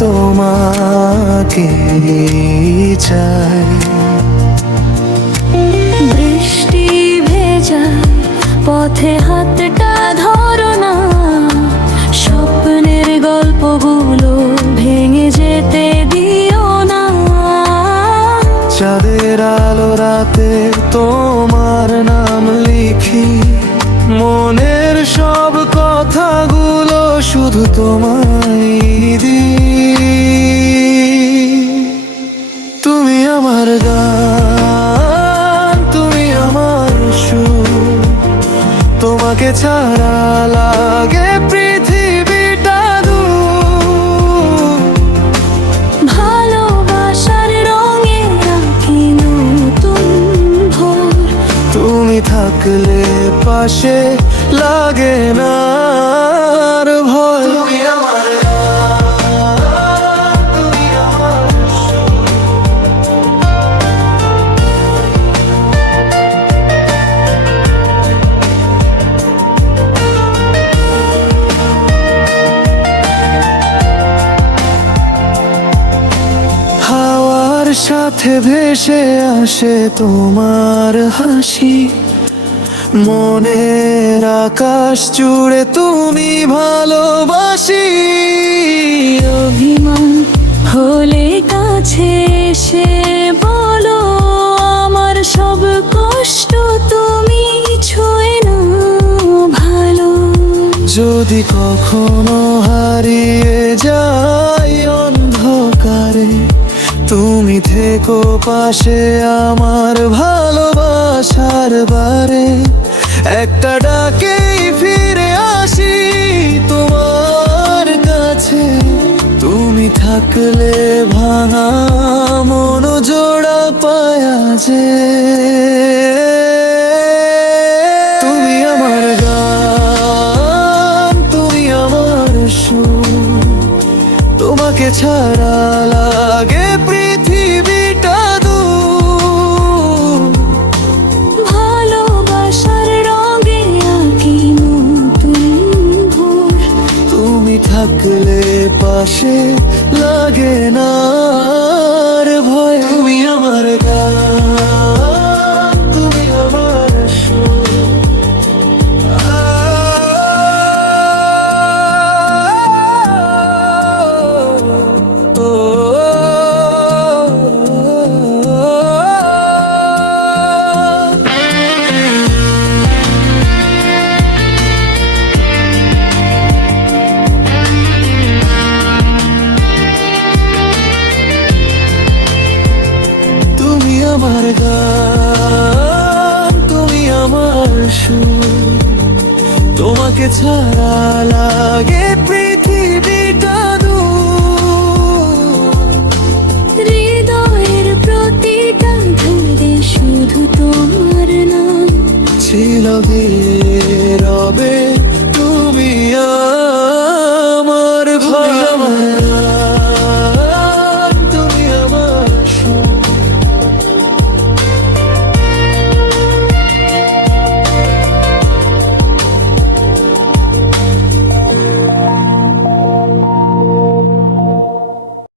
তোমাকে চাই। বৃষ্টি ভেজা পথে হাতটা ধরো না, স্বপ্নের গল্পগুলো ভেঙে যেতে দিও না। চাঁদের আলো রাতে তোমার নাম লিখি, মনের সব কথাগুলো শুধু তোমায় দিই। তুমি আমার গান, তুমি আমার সুর, তোমাকে ছাড়া লাগে পৃথিবীটা দূর। ভালোবাসার রঙে রাখি নতুন ভোর, তুমি থাকলে পাশে লাগে না আর ভয়। তুমি আমার গান, তুমি আমার সুর। হাওয়ার সাথে ভেসে আসে তোমার হাসি, মনের আকাশ জুড়ে তুমি ভালোবাসি। অভিমান হলে কাছে এসে বলো, আমার সব কষ্ট তুমি ছুঁয়ে না ভালো। যদি কখনো হারিয়ে যাই অন্ধকারে, তুমি থেকো পাশে আমার ভালোবাসার বারে। একটা ডাকেই ফিরে আসি তোমার কাছে, তুমি থাকলে ভাঙা মন জোড়া পায়া যে। তুমি আমার গান, তুমি আমার সুর, তোমাকে ছাড়া লাগে পৃথিবীটা দূর। ভালোবাসার রঙে আঁকি নতুন ভোর, তুমি থাকলে পাশে লাগে না আর ভয়। তুমি আমার গান, তুমি আমার সুর। তুমি আমার গান, তুমি আমার সুর, তোমাকে ছাড়া লাগে পৃথিবীটা দূর। হৃদয়ের প্রতিটা ধরে শুধু তোমার নাম ছিল